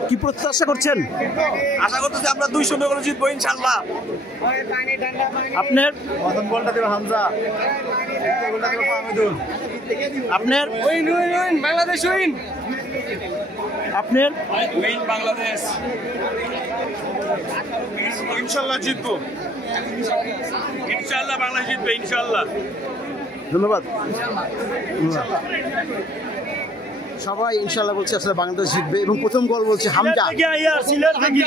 কি প্রত্যাশা করছেন? আশা করতেছি আমরা 2-0 গোলে জিতবো ইনশাআল্লাহ। আপনার প্রথম গোলটা দেবে হামজা, দ্বিতীয় গোলটা দেবে ফাহমিদুল। আপনার win win win Bangladesh win. আপনার উইন বাংলাদেশ। ইনশাআল্লাহ জিতবো, ইনশাআল্লাহ বাংলাদেশ জিতবে ইনশাআল্লাহ। ধন্যবাদ। সবাই ইনশাআল্লাহ বলছে আসলে বাংলাদেশ জিতবে এবং প্রথম গোল বলছে হামজা।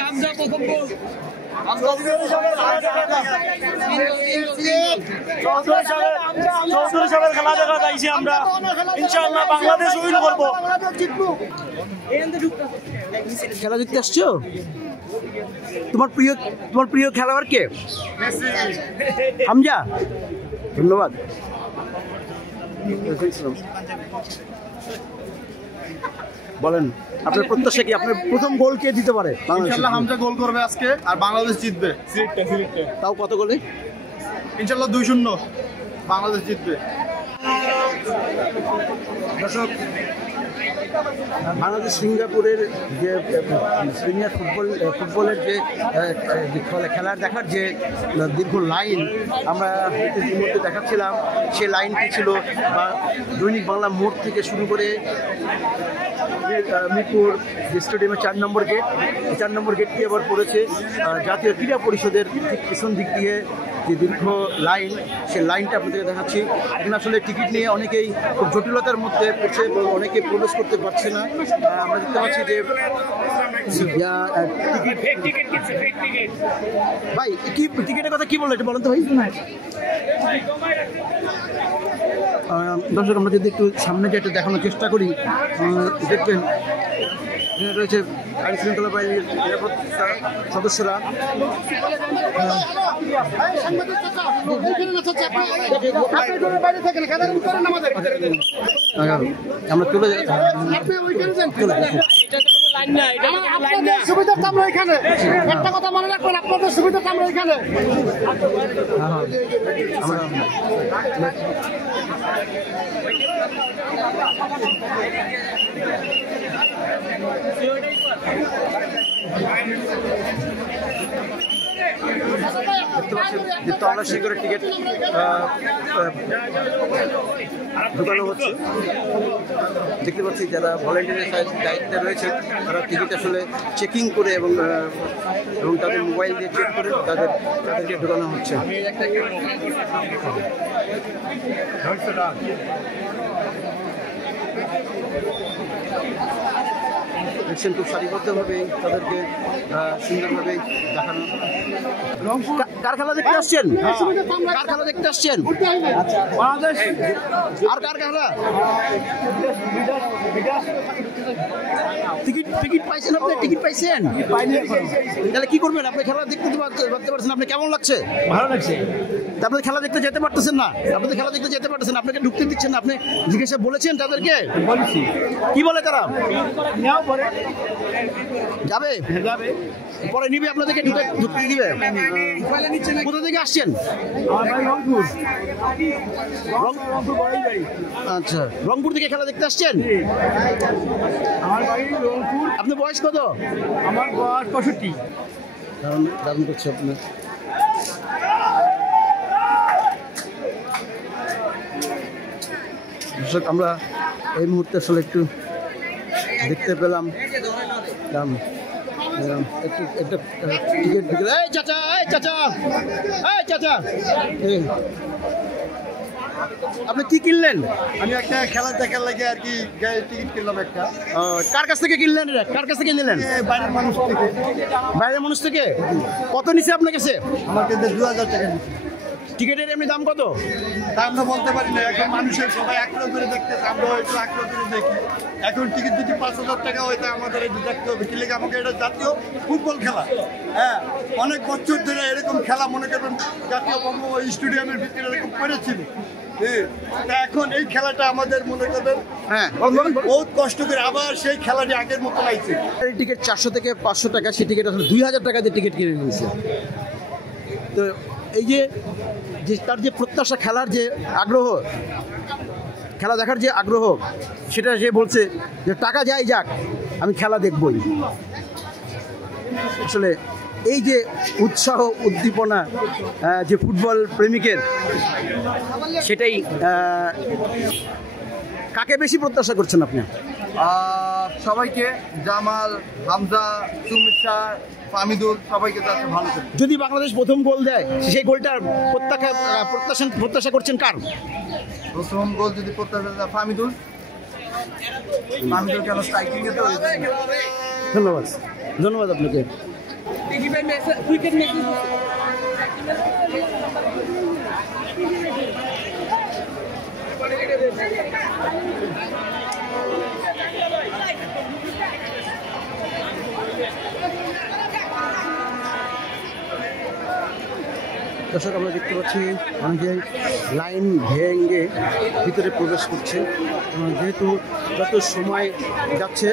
হামজা প্রথম গোল। খেলা দেখা যাইছি আমরা, ইনশাআল্লাহ বাংলাদেশ উইন করব। খেলা দেখতে আসছো? তোমার প্রিয় খেলোয়াড় কে? হামজা। ধন্যবাদ। বলেন আপনার প্রত্যাশা কি? আপনার প্রথম গোল কে দিতে পারে? ইনশাআল্লাহ হামজা গোল করবে আজকে আর বাংলাদেশ জিতবে। তাও কত গোলে? ইনশাআল্লাহ 2-0 বাংলাদেশ জিতবে। দর্শক, বাংলাদেশ সিঙ্গাপুরের যে সিনিয়র ফুটবলের যে খেলার দেখার যে দীর্ঘ লাইন আমরা ইতিমধ্যে দেখাচ্ছিলাম, সেই লাইনটি ছিল দৈনিক বাংলা মোড় থেকে শুরু করে মিরপুর স্টেডিয়ামের 4 নম্বর গেট। 4 নম্বর গেটটি আবার পড়েছে জাতীয় ক্রীড়া পরিষদের ঠিক পিছন দিক দিয়ে যে দীর্ঘ লাইন, সেই লাইনটা আপনাদেরকে দেখাচ্ছি। এখানে আসলে টিকিট নিয়ে অনেকেই খুব জটিলতার মধ্যে পড়ছে, অনেকে প্রবেশ করতে পারছে না। আমরা দেখতে পাচ্ছি যে ভাই কি টিকিটের কথা কি বললো এটা বলেন তো ভাই। দর্শক, আমরা যদি একটু সামনে যে একটু দেখানোর চেষ্টা করি, দেখবেন এখানে রয়েছে আইন শৃঙ্খলা বাহিনীর নিরাপত্তা সদস্যরা। আমরা তুলে সুবিধার আমরা এখানে একটা কথা মনে রাখবেন, আপনাদের সুবিধার আমরা এখানে। তল্লাশি করে টিকিট ঢুকানো হচ্ছে। দেখতে পাচ্ছি যারা ভলেন্টিয়ারের দায়িত্বে রয়েছে তারা টিকিট আসলে চেকিং করে এবং তাদের মোবাইল দিয়ে চেক করে তাদেরকে ঢুকানো হচ্ছে। দেখছেন খুব সারিবদ্ধভাবে তাদেরকে সুন্দরভাবে দেখানো। কার খেলা দেখতে আসছেন? কার খেলা দেখতে আসছেন? বাংলাদেশ আর কার খেলা? টিকিট পাইছেন? আপনি টিকিট পাইছেন? তাহলে কি করবেন? আপনি খেলা দেখতে পারছেন, আপনি কেমন লাগছে? ভালো লাগছে। আপনি খেলা দেখতে যেতে পারতেছেন না, আপনি খেলা দেখতে যেতে পারতেছেন, আপনাকে ঢুকতে দিচ্ছেন না। আপনি জিজ্ঞাসা বলেছেন তাদেরকে? বলেছি। কি বলে তারা? যাবে যাবে পরে নিবে, আপনাদেরকে ঢুকতে দিবে। কোথা থেকে আসছেন? রংপুর। আচ্ছা, রংপুর থেকে খেলা দেখতে আসছেন? আমার বাড়ি রংপুর। আপনার বয়স কত? আমার বয়স 65। দারুণ করছে আপনার। দর্শক, আমরা এই মুহূর্তে আসলে একটু দেখতে পেলাম একটু টিকিট বিক্রি। এই চাচা, এই চাচা, এই চাচা, আপনি কি কিনলেন? আমি একটা খেলা দেখার লাগে আর কি টিকিট কিনলাম একটা। কার কাছ থেকে কিনলেন? কার কাছ থেকে নিলেন? বাইরের মানুষ থেকে। বাইরের মানুষ থেকে? কত নিছে আপনার কাছে? আমাকে 2000 টাকা নিচ্ছে। টিকিটের এমনি দাম কত? তা আমরা বলতে পারি না, এখন মানুষের সবাই আগ্রহ করে দেখতেছে, আমরা একটু আগ্রহ করে দেখি। এখন টিকিট যদি 5000 টাকা হয় তা আমাদের একটু দেখতে হবে। কি লেগে আমাকে এটা জাতীয় ফুটবল খেলা, হ্যাঁ অনেক বছর ধরে এরকম খেলা মনে করবেন জাতীয় স্টেডিয়ামের ভিতরে এরকম করেছিল। তা এখন এই খেলাটা আমাদের মনে করবেন হ্যাঁ বহুত কষ্ট করে আবার সেই খেলাটি আগের মতো লাগছে। এই টিকিট 400 থেকে 500 টাকা, সেই টিকিট আসলে 2000 টাকা দিয়ে টিকিট কিনে নিয়েছে। তো এই যে তার যে প্রত্যাশা, খেলার যে আগ্রহ, খেলা দেখার যে আগ্রহ, সেটা সে বলছে যে টাকা যাই যাক আমি খেলা দেখবই। আসলে এই যে উৎসাহ উদ্দীপনা যে ফুটবল প্রেমিকের, সেটাই কাকে বেশি প্রত্যাশা করছেন আপনি? সবাইকে, জামাল, হামজা, সুমিশা, ফামিদুল, সবাইকে যাতে ভালো করে। যদি বাংলাদেশ প্রথম গোল দেয়, সেই গোলটার প্রত্যাশা করছেন কার? প্রথম গোল যদি ফামিদুল কেন স্ট্রাইকিং এ তো। ধন্যবাদ, ধন্যবাদ আপনাকে। দর্শক, আমরা দেখতে পাচ্ছি অনেকে লাইন ভেঙে ভিতরে প্রবেশ করছে, যেহেতু যত সময় যাচ্ছে